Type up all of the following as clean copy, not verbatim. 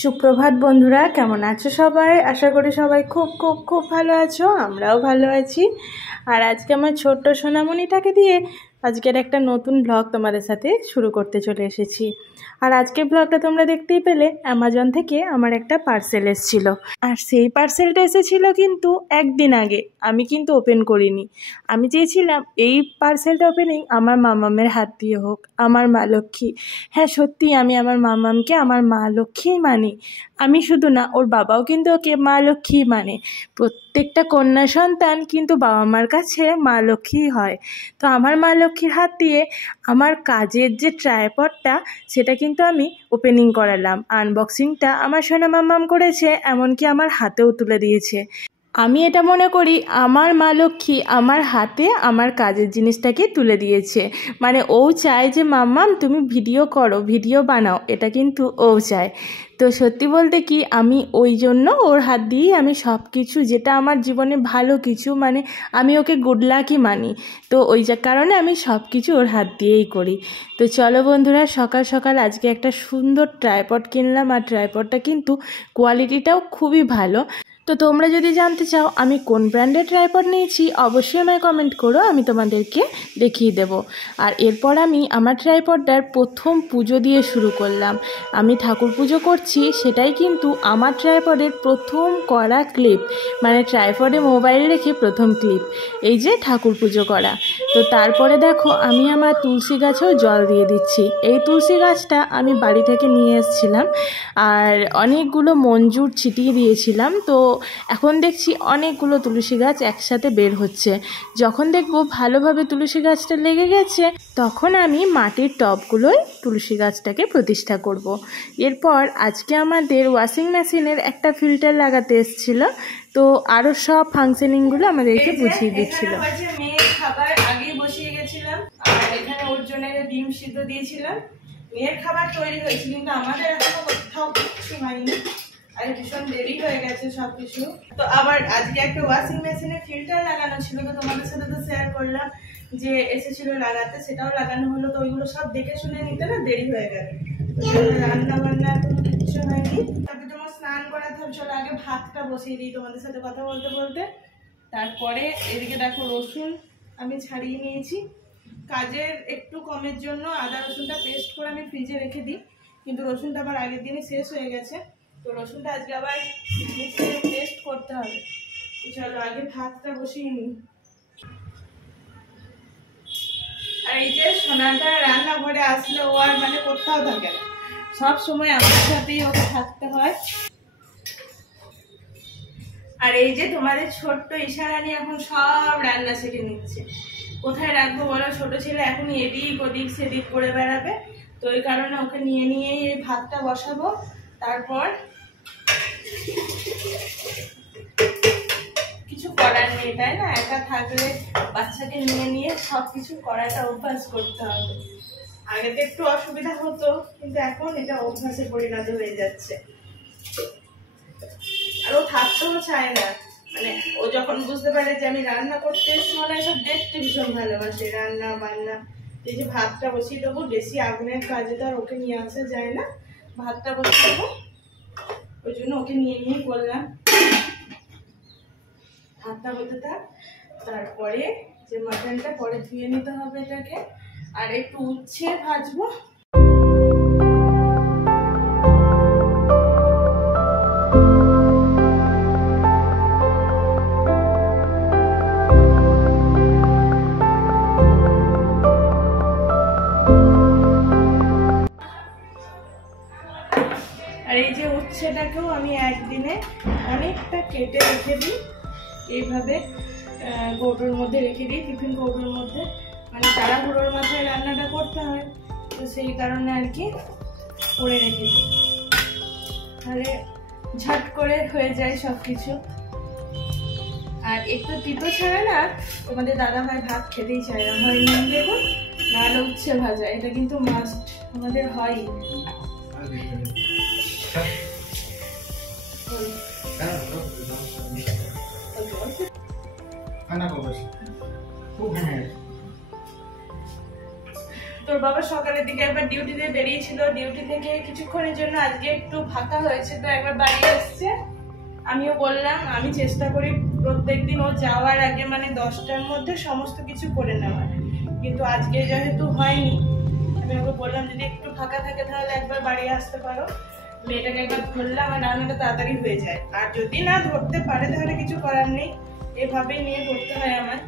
সুপ্রভাত বন্ধুরা, কেমন আছো সবাই? আশা করি সবাই খুব খুব খুব ভালো আছো। আমরাও ভালো আছি। আর আজকে আমার ছোট্ট সোনামণিটাকে দিয়ে আজকের একটা নতুন ব্লগ তোমাদের সাথে শুরু করতে চলে এসেছি। আর আজকের ব্লগটা তোমরা দেখতেই পেলে, অ্যামাজন থেকে আমার একটা পার্সেল এসেছিলো। আর সেই পার্সেলটা এসেছিলো কিন্তু একদিন আগে, আমি কিন্তু ওপেন করিনি। আমি চেয়েছিলাম এই পার্সেলটা ওপেনিং আমার মামামের হাত দিয়ে হোক, আমার মা লক্ষ্মী। হ্যাঁ, সত্যি আমি আমার মামামকে আমার মা লক্ষ্মীই মানি। আমি শুধু না, ওর বাবাও কিন্তু ওকে মা লক্ষ্মী মানে। প্রত্যেকটা কন্যা সন্তান কিন্তু বাবা মার কাছে মা লক্ষ্মী হয়। তো আমার মা লক্ষ্মীর হাত দিয়ে আমার কাজের যে ট্রাইপডটা, সেটা কিন্তু আমি ওপেনিং করালাম। আনবক্সিংটা আমার সোনা মাম্মাম করেছে, এমনকি আমার হাতেও তুলে দিয়েছে। আমি এটা মনে করি আমার মা লক্ষ্মী আমার হাতে আমার কাজের জিনিসটাকে তুলে দিয়েছে। মানে ও চায় যে মাম্মাম তুমি ভিডিও করো, ভিডিও বানাও, এটা কিন্তু ও চায়। তো সত্যি বলতে কি, আমি ওই জন্য ওর হাত দিয়েই আমি সব কিছু, যেটা আমার জীবনে ভালো কিছু, মানে আমি ওকে গুড লাকই মানি। তো ওই কারণে আমি সব কিছু ওর হাত দিয়েই করি। তো চলো বন্ধুরা, সকাল সকাল আজকে একটা সুন্দর ট্রাইপড কিনলাম। আর ট্রাইপডটা কিন্তু কোয়ালিটিটাও খুবই ভালো। তো তোমরা যদি জানতে চাও আমি কোন ব্র্যান্ডের ট্রাইপড নিয়েছি, অবশ্যই আমায় কমেন্ট করো, আমি তোমাদেরকে দেখিয়ে দেব। আর এরপর আমি আমার ট্রাইপডটার প্রথম পুজো দিয়ে শুরু করলাম। আমি ঠাকুর পুজো করছি, সেটাই কিন্তু আমার ট্রাইপডের প্রথম করা ক্লিপ, মানে ট্রাইপডে মোবাইল রেখে প্রথম ক্লিপ, এই যে ঠাকুর পুজো করা। তো তারপরে দেখো আমি আমার তুলসী গাছেও জল দিয়ে দিচ্ছি। এই তুলসী গাছটা আমি বাড়ি থেকে নিয়ে এসেছিলাম, আর অনেকগুলো মঞ্জুর ছিটিয়ে দিয়েছিলাম। তো এখন দেখছি অনেকগুলো তুলসী গাছ একসাথে বের হচ্ছে। যখন দেখবো ভালোভাবে তুলসী গাছটা লেগে গেছে, তখন আমি মাটির টবগুলোয় তুলসী গাছটাকে প্রতিষ্ঠা করব। এরপর আজকে আমাদের ওয়াশিং মেশিনের একটা ফিল্টার লাগাতে এসেছিল, তো আরও সব ফাংশনিংগুলো আমাদেরকে বুঝিয়ে দিচ্ছিল। মেয়ের খাবার আগেই বসিয়ে গেছিলাম, আর এখানে ওর জন্য ডিম সিদ্ধ দিয়েছিলাম। মেয়ের খাবার তৈরি হয়েছে, কিন্তু আমাদের এখনো কোথাও কিছু হয়নি। আর ভীষণ দেরি হয়ে গেছে সবকিছু। তো আবার আজকে একটা ওয়াশিং মেশিনে ফিল্টার লাগানো ছিল, তো তোমাদের সাথে তো শেয়ার করলাম যে এসেছিল লাগাতে, সেটাও লাগানো হলো। তো ওইগুলো সব দেখে শুনে নিতে না দেরি হয়ে গেল। রান্না বান্না কোনো কিছু হয়নি। তারপরে তোমার স্নান করাতে হবে। চলো আগে ভাতটা বসিয়ে দিই তোমাদের সাথে কথা বলতে বলতে। তারপরে এদিকে দেখো রসুন আমি ছাড়িয়ে নিয়েছি। কাজের একটু কমের জন্য আদা রসুনটা পেস্ট করে আমি ফ্রিজে রেখে দিই, কিন্তু রসুনটা আবার আগের দিনই শেষ হয়ে গেছে। তো রসুনটা আজকে আবার মিক্সিতে পেস্ট করতে হবে। চলো আগে ভাতটা বসিয়ে নিই। আর এই যে সোনাটা রান্নাঘরে আসলে ও আর মানে কোথাও থাকে না, সব সময় আমার সাথেই ওকে থাকতে হয়। আর এই যে তোমাদের ছোট্ট ইশারানি এখন সব রান্না শিখে নিচ্ছে। কোথায় রাখবো বলো? ছোট ছেলে এখন এদিক ওদিক সেদিক করে বেড়াবে। তো ওই কারণে ওকে নিয়ে নিয়েই এই ভাতটা বসাবো। তারপর কিছু করার নেই, তাই না? একা থাকলে বাচ্চাকে নিয়ে নিয়ে সব কিছু করাটা অভ্যাস করতে হবে। আগে তো একটু অসুবিধা হতো, কিন্তু এখন এটা অভ্যাসে পরিণত হয়ে যাচ্ছে। আর ও থাকতেও চায় না। মানে ও যখন বুঝতে পারে যে আমি রান্না করতে এসেছি, মানে এসব দেখতে ভীষণ ভালোবাসে, রান্না বান্না। এই যে ভাতটা বসিয়ে দেবো, বেশি আগুনের কাজে তো আর ওকে নিয়ে আসা যায় না। ভাতটা বসিয়ে দেবো, ওই জন্য ওকে নিয়ে নিয়ে করলাম। ভাতটা হতে থাক, তারপরে যে মাটনটা পরে ধুয়ে নিতে হবে এটাকে, আর একটু উচ্ছে ভাজবো। আর এই যে উচ্ছেটাকেও আমি একদিনে অনেকটা কেটে রেখে দিই, এইভাবে কৌটোর মধ্যে রেখে দিই, টিফিন কৌটোর মধ্যে। মানে তাড়াহুড়োর মাথায় রান্নাটা করতে হয়, তো সেই কারণে আর কি করে রেখে দিই, তাহলে ঝট করে হয়ে যায় সব কিছু। আর একটু তিতো ছাড়া না তোমাদের দাদা ভাই ভাত খেতেই চায় না। হয় নুন বেগুন, নাহলে উচ্ছে ভাজা, এটা কিন্তু মাস্ট আমাদের হয়। তো তোর বাবা সকালের দিকে একবার ডিউটিতে বেরিয়েছিল, ডিউটি থেকে কিছুক্ষণের জন্য আজকে একটু ফাঁকা হয়েছে, তো একবার বাড়ি আসছে। আমিও বললাম আমি চেষ্টা করি প্রত্যেকদিন ও যাওয়ার আগে মানে 10টার মধ্যে সমস্ত কিছু করে নেওয়ার, কিন্তু আজকে যেহেতু হয়নি আমি ওকে বললাম যদি একটু ফাঁকা থাকে তাহলে একবার বাড়ি আসতে পারো, মেয়েটাকে একবার ধরলে আমার রান্নাটা তাড়াতাড়ি হয়ে যায়। আর যদি না ধরতে পারে তাহলে কিছু করার নেই, এভাবেই নিয়ে ধরতে হয় আমার।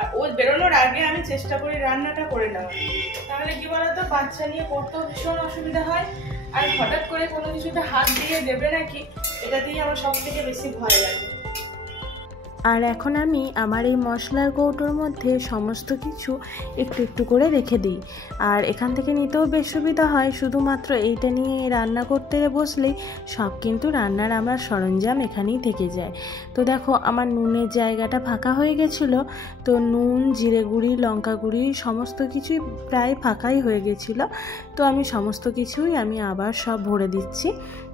আর ও বেরোনোর আগে আমি চেষ্টা করি রান্নাটা করে নেওয়ার, তাহলে কি বলতো বাচ্চা নিয়ে করতেও ভীষণ অসুবিধা হয়। আর হঠাৎ করে কোনো কিছুতে হাত দিয়ে দেবে নাকি, এটা দিয়ে আমার সব থেকে বেশি ভয় লাগে। আর এখন আমি আমার এই মশলার কৌটোর মধ্যে সমস্ত কিছু একটু একটু করে রেখে দিই, আর এখান থেকে নিতেও বেশ সুবিধা হয়। শুধুমাত্র এইটা নিয়ে রান্না করতে বসলেই সব কিন্তু রান্নার আমার সরঞ্জাম এখানেই থেকে যায়। তো দেখো আমার নুনের জায়গাটা ফাঁকা হয়ে গেছিলো, তো নুন, জিরে গুঁড়ি, লঙ্কা গুঁড়ি সমস্ত কিছুই প্রায় ফাঁকাই হয়ে গেছিলো। তো আমি সমস্ত কিছুই আবার সব ভরে দিচ্ছি,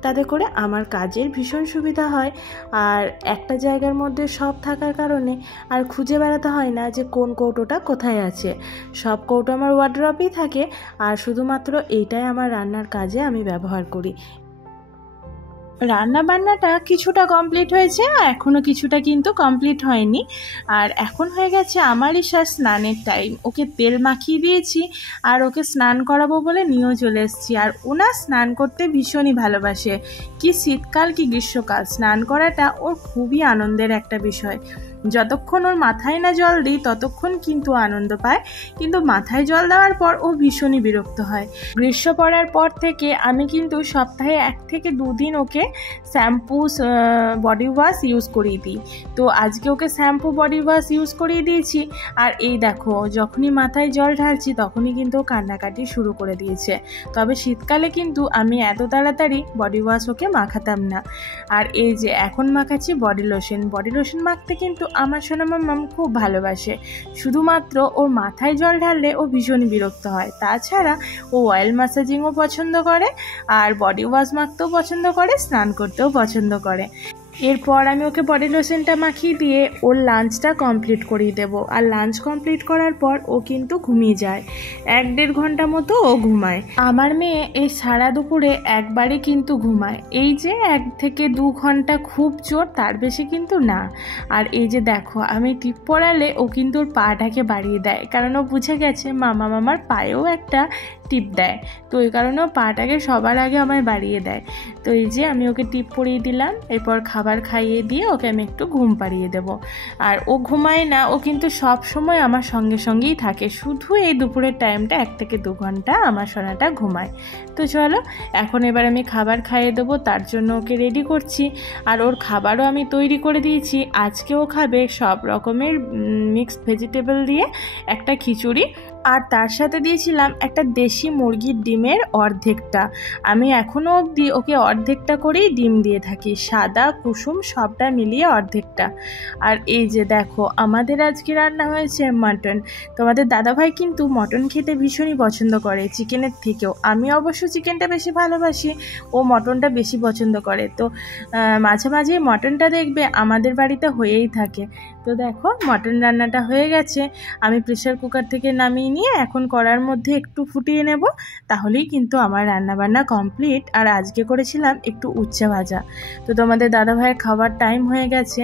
তাতে করে আমার কাজের ভীষণ সুবিধা হয়। আর একটা জায়গার মধ্যে সব থাকার কারণে আর খুঁজে বেড়াতে হয় না যে কোন কৌটোটা কোথায় আছে। সব কৌটো আমার ওয়ার্ড্রপেই থাকে, আর শুধুমাত্র এইটাই আমার রান্নার কাজে আমি ব্যবহার করি। রান্না বান্নাটা কিছুটা কমপ্লিট হয়েছে, এখনও কিছুটা কিন্তু কমপ্লিট হয়নি। আর এখন হয়ে গেছে আমার ঈশার স্নানের টাইম। ওকে তেল মাখিয়ে দিয়েছি আর ওকে স্নান করাবো বলে নিয়েও চলে এসেছি। আর ওনা স্নান করতে ভীষণই ভালোবাসে, কি শীতকাল কি গ্রীষ্মকাল, স্নান করাটা ওর খুবই আনন্দের একটা বিষয়। যতক্ষণ ওর মাথায় না জল দিই ততক্ষণ কিন্তু আনন্দ পায়, কিন্তু মাথায় জল দেওয়ার পর ও ভীষণই বিরক্ত হয়। গ্রীষ্ম পড়ার পর থেকে আমি কিন্তু সপ্তাহে 1 থেকে 2 দিন ওকে শ্যাম্পু বডি ওয়াশ ইউজ করিয়ে দিই। তো আজকে ওকে শ্যাম্পু বডি ওয়াশ ইউজ করিয়ে দিয়েছি, আর এই দেখো যখনই মাথায় জল ঢালছি তখনই কিন্তু ও কান্নাকাটি শুরু করে দিয়েছে। তবে শীতকালে কিন্তু আমি এত তাড়াতাড়ি বডি ওয়াশ ওকে মাখাতাম না। আর এই যে এখন মাখাচ্ছি বডি লোশন। বডি লোশন মাখতে কিন্তু আমার সোনা মাম্মাম খুব ভালোবাসে, শুধুমাত্র ওর মাথায় জল ঢাললে ও ভীষণই বিরক্ত হয়। তাছাড়া ও অয়েল ম্যাসাজিংও পছন্দ করে, আর বডি ওয়াশ মাখতেও পছন্দ করে, স্নান করতেও পছন্দ করে। এরপর আমি ওকে বডি লোশনটা মাখিয়ে দিয়ে ওর লাঞ্চটা কমপ্লিট করিয়ে দেবো। আর লাঞ্চ কমপ্লিট করার পর ও কিন্তু ঘুমিয়ে যায়, 1-1.5 ঘন্টা মতো ও ঘুমায়। আমার মেয়ে এই সারা দুপুরে একবারই কিন্তু ঘুমায়, এই যে 1 থেকে 2 ঘন্টা খুব জোর, তার বেশি কিন্তু না। আর এই যে দেখো আমি টিপ পরালে ও কিন্তু ওর পাটাকে বাড়িয়ে দেয়, কারণ ও বুঝে গেছে মামার পায়েও একটা টিপ দেয়, তো এই কারণে ও পাটাকে সবার আগে আমায় বাড়িয়ে দেয়। তো এই যে আমি ওকে টিপ পরিয়ে দিলাম, এরপর খাবার খাইয়ে দিয়ে ওকে আমি একটু ঘুম পাড়িয়ে দেবো। আর ও ঘুমায় না, ও কিন্তু সব সময় আমার সঙ্গে সঙ্গেই থাকে, শুধু এই দুপুরের টাইমটা 1 থেকে 2 ঘন্টা আমার সোনাটা ঘুমায়। তো চলো এখন এবার আমি খাবার খাইয়ে দেবো, তার জন্য ওকে রেডি করছি। আর ওর খাবারও আমি তৈরি করে দিয়েছি। আজকে ও খাবে সব রকমের মিক্সড ভেজিটেবল দিয়ে একটা খিচুড়ি, আর তার সাথে দিয়েছিলাম একটা দেশি মুরগির ডিমের অর্ধেকটা। আমি এখনও অবধি ওকে অর্ধেকটা করেই ডিম দিয়ে থাকি, সাদা কুসুম সবটা মিলিয়ে অর্ধেকটা। আর এই যে দেখো আমাদের আজকে রান্না হয়েছে মাটন। তোমাদের দাদাভাই কিন্তু মটন খেতে ভীষণই পছন্দ করে, চিকেনের থেকেও। আমি অবশ্য চিকেনটা বেশি ভালোবাসি, ও মটনটা বেশি পছন্দ করে। তো মাঝে মাঝে মটনটা দেখবে আমাদের বাড়িতে হয়েই থাকে। তো দেখো মটন রান্নাটা হয়ে গেছে, আমি প্রেসার কুকার থেকে নামিয়ে নিয়ে এখন কড়ার মধ্যে একটু ফুটিয়ে নেব, তাহলেই কিন্তু আমার রান্নাবান্না কমপ্লিট। আর আজকে করেছিলাম একটু উচ্ছে ভাজা। তো তোমাদের দাদাভাইয়ের খাবার টাইম হয়ে গেছে,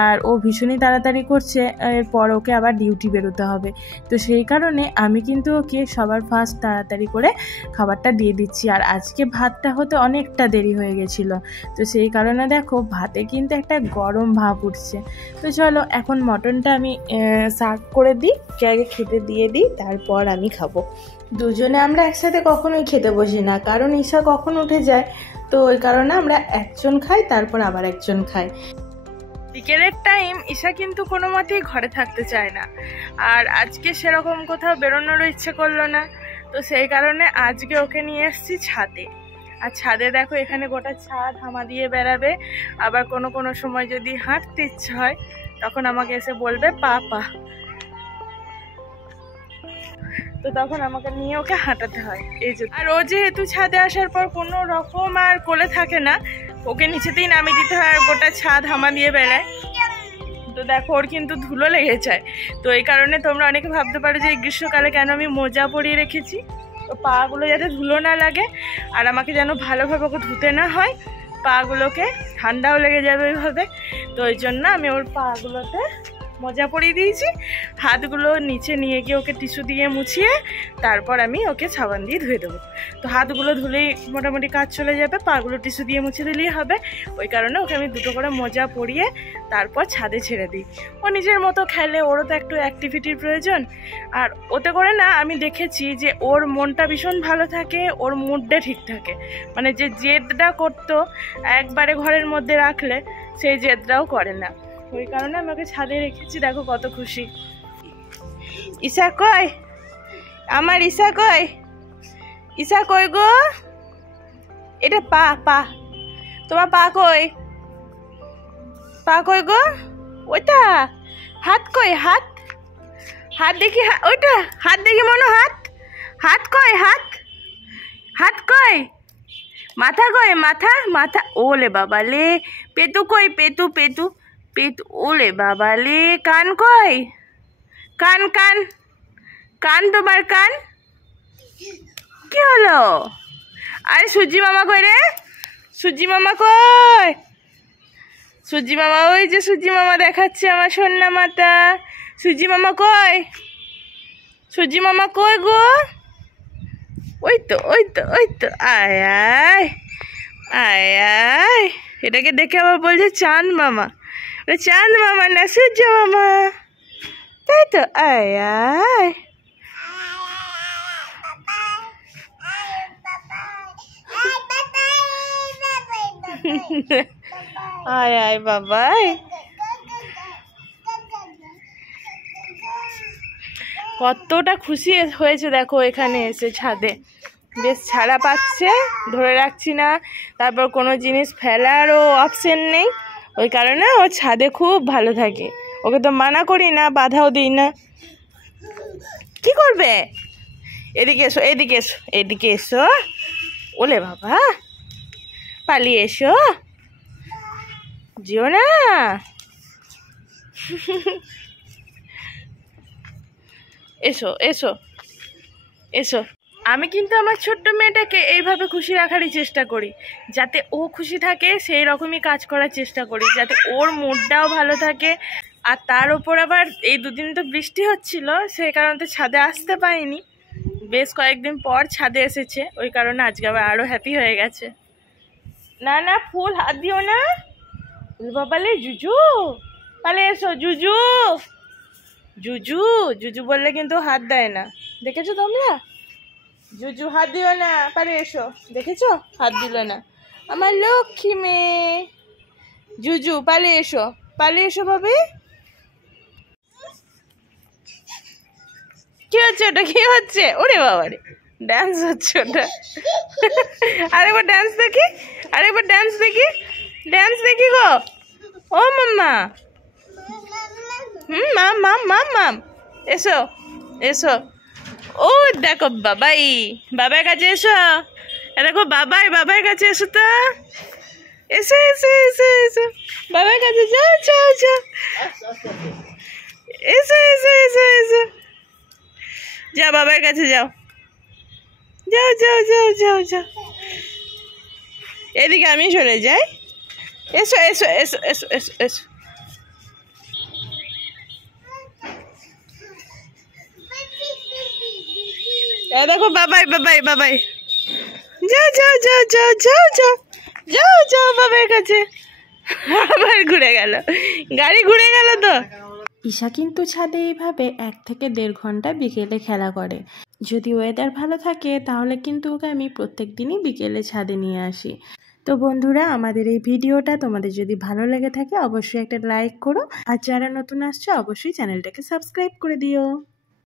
আর ও ভীষণই তাড়াতাড়ি করছে, এরপর ওকে আবার ডিউটি বেরোতে হবে। তো সেই কারণে আমি কিন্তু ওকে সবার ফার্স্ট তাড়াতাড়ি করে খাবারটা দিয়ে দিচ্ছি। আর আজকে ভাতটা হতে অনেকটা দেরি হয়ে গেছিলো, তো সেই কারণে দেখো ভাতে কিন্তু একটা গরম ভাব উঠছে। তো চলো এখন মটনটা আমি সার্ভ করে দিই, আগে খেতে দিয়ে দিই, তারপর আমি খাবো। দুজনে আমরা একসাথে কখনোই খেতে বসি না, কারণ ঈশা কখন উঠে যায়, তো ওই কারণে আমরা একজন খাই তারপর আবার একজন খাই। বিকেলের টাইম ঈশা কিন্তু কোনো মতেই ঘরে থাকতে চায় না, আর আজকে সেরকম কোথাও বেরোনোরও ইচ্ছে করলো না। তো সেই কারণে আজকে ওকে নিয়ে এসেছি ছাদে। আর ছাদে দেখো এখানে গোটা ছাদ হামা দিয়ে বেড়াবে, আবার কোনো কোনো সময় যদি হাঁটতে ইচ্ছে হয় তখন আমাকে এসে বলবে পা পা, তো তখন আমাকে নিয়ে ওকে হাঁটাতে হয়। এই যে আর ও যেহেতু ছাদে আসার পর কোনো রকম আর কোলে থাকে না, ওকে নিচেতেই নামিয়ে দিতে হয়, আর গোটা ছাদ হামা দিয়ে বেড়ায়। তো দেখো ওর কিন্তু ধুলো লেগে যায়, তো এই কারণে তোমরা অনেকে ভাবতে পারো যে এই গ্রীষ্মকালে কেন আমি মোজা পরিয়ে রেখেছি, তো পাগুলো যাতে ধুলো না লাগে আর আমাকে যেন ভালোভাবে ওকে ধুতে না হয়, পাগুলোকে ঠান্ডাও লেগে যাবে ওইভাবে, তো ওই জন্য আমি ওর পাগুলোতে মোজা পরিয়ে দিয়েছি। হাতগুলো নিচে নিয়ে গিয়ে ওকে টিস্যু দিয়ে মুছিয়ে তারপর আমি ওকে সাবান দিয়ে ধুয়ে দেবো। তো হাতগুলো ধুলেই মোটামুটি কাজ চলে যাবে, পাগুলো টিস্যু দিয়ে মুছে দিলেই হবে। ওই কারণে ওকে আমি দুটো করে মোজা পরিয়ে তারপর ছাদে ছেড়ে দিই। ও নিজের মতো খেলে, ওরও তো একটু অ্যাক্টিভিটির প্রয়োজন। আর ওতে করে না আমি দেখেছি যে ওর মনটা ভীষণ ভালো থাকে, ওর মুডটা ঠিক থাকে, মানে যে জেদটা করতো একবারে ঘরের মধ্যে রাখলে সেই জেদটাও করে না। ওই কারণে আমি ওকে ছাদে রেখেছি। দেখো কত খুশি। ঈশা কই, আমার ঈশা কই, ঈশা কই গো, এটা পা পা, তোমার পা কই, পা কই গো, ওইটা হাত কই, হাত হাত দেখি, ওইটা হাত দেখি মনে, হাত হাত কই, হাত হাত কই, মাথা কই, মাথা মাথা, ওলে বাবা লে, পেতু কই, পেতু পেতু পেতু, ওলে বাবা লে, কান কই, কান কান কান, তোমার কান কি হলো? আরে সূর্যি মামা কই রে, সূর্যি মামা কই, সূর্যি মামা, ওই যে সূর্যি মামা দেখাচ্ছে আমার সোনা মাতা। সূর্যি মামা কই, সূর্যি মামা কই গো, ওই তো ওই তো ওই তো, আয় আয় আয় আয়, এটাকে দেখে আবার বলছে চাঁদ মামা, চাঁদ মামা না সূর্য মামা, তাই তো, আয় আয় আয় আয় বাবাই। কতটা খুশি হয়েছে দেখো এখানে এসে ছাদে, বেশ ছাড়া পাচ্ছে, ধরে রাখছি না, তারপর কোনো জিনিস ফেলারও অপশন নেই, ওই কারণে ও ছাদে খুব ভালো থাকে। ওকে তো মানা করি না, বাধাও দিই না। কি করবে? এদিকে এসো, এদিকে এসো, এদিকে এসো, ওলে বাবা পালিয়ে এসো, যেও না। এসো এসো এসো। আমি কিন্তু আমার ছোট্ট মেয়েটাকে এইভাবে খুশি রাখারই চেষ্টা করি, যাতে ও খুশি থাকে সেই রকমই কাজ করার চেষ্টা করি, যাতে ওর মুডটাও ভালো থাকে। আর তার উপর আবার এই দুদিন তো বৃষ্টি হচ্ছিল, সেই কারণে ছাদে আসতে পারিনি, বেশ কয়েকদিন পর ছাদে এসেছে, ওই কারণে আজকে আবার আরও হ্যাপি হয়ে গেছে। না না, ফুল হাত দিও না, বাবালে জুজু, পালে এসো জুজু, জুজু জুজু বললে কিন্তু হাত দেয় না, দেখেছো তোমরা? জুজু হাত দিও না, পারে এসো, দেখেছো হাত দিল না, আমার লক্ষ্মী মেয়ে। জুজু পালে এসো, পালে এসো ভাবি। কি হচ্ছে ওটা, কি হচ্ছে? ওরে বাবা রে, ডান্স হচ্ছে ওটা। আরেকবার ডান্স দেখি, আরেকবার ডান্স দেখি, ডান্স দেখি গো। ও মাম্মা, মাম মাম মাম মাম, এসো এসো। ও দেখো বাবাই, বাবার কাছে এসো, দেখো বাবাই, বাবার কাছে এসো তো, এসো এসো এসো এসো, বাবার কাছে যাও যাও যাও, এসো এসো এসো এসো, যাও বাবার কাছে যাও, যাও যাও যাও যাও যাও। এদিকে আমি চলে যাই, এসো এসো এসো এসো এসো এসো। দেখো বাবাই বাবাই বাবাই, যাও যাও যাও যাও যাও যাও যাও যাও বাবার কাছে। আবার ঘুরে গেল, গাড়ি ঘুরে গেল তো। ঈশা কিন্তু ছাদে এইভাবে 1 থেকে 1.5 ঘন্টা বিকেলে খেলা করে। যদি ওয়েদার ভালো থাকে তাহলে কিন্তু ওকে আমি প্রত্যেক দিনই বিকেলে ছাদে নিয়ে আসি। তো বন্ধুরা, আমাদের এই ভিডিওটা তোমাদের যদি ভালো লেগে থাকে অবশ্যই একটা লাইক করো, আর যারা নতুন আসছে অবশ্যই চ্যানেলটাকে সাবস্ক্রাইব করে দিও।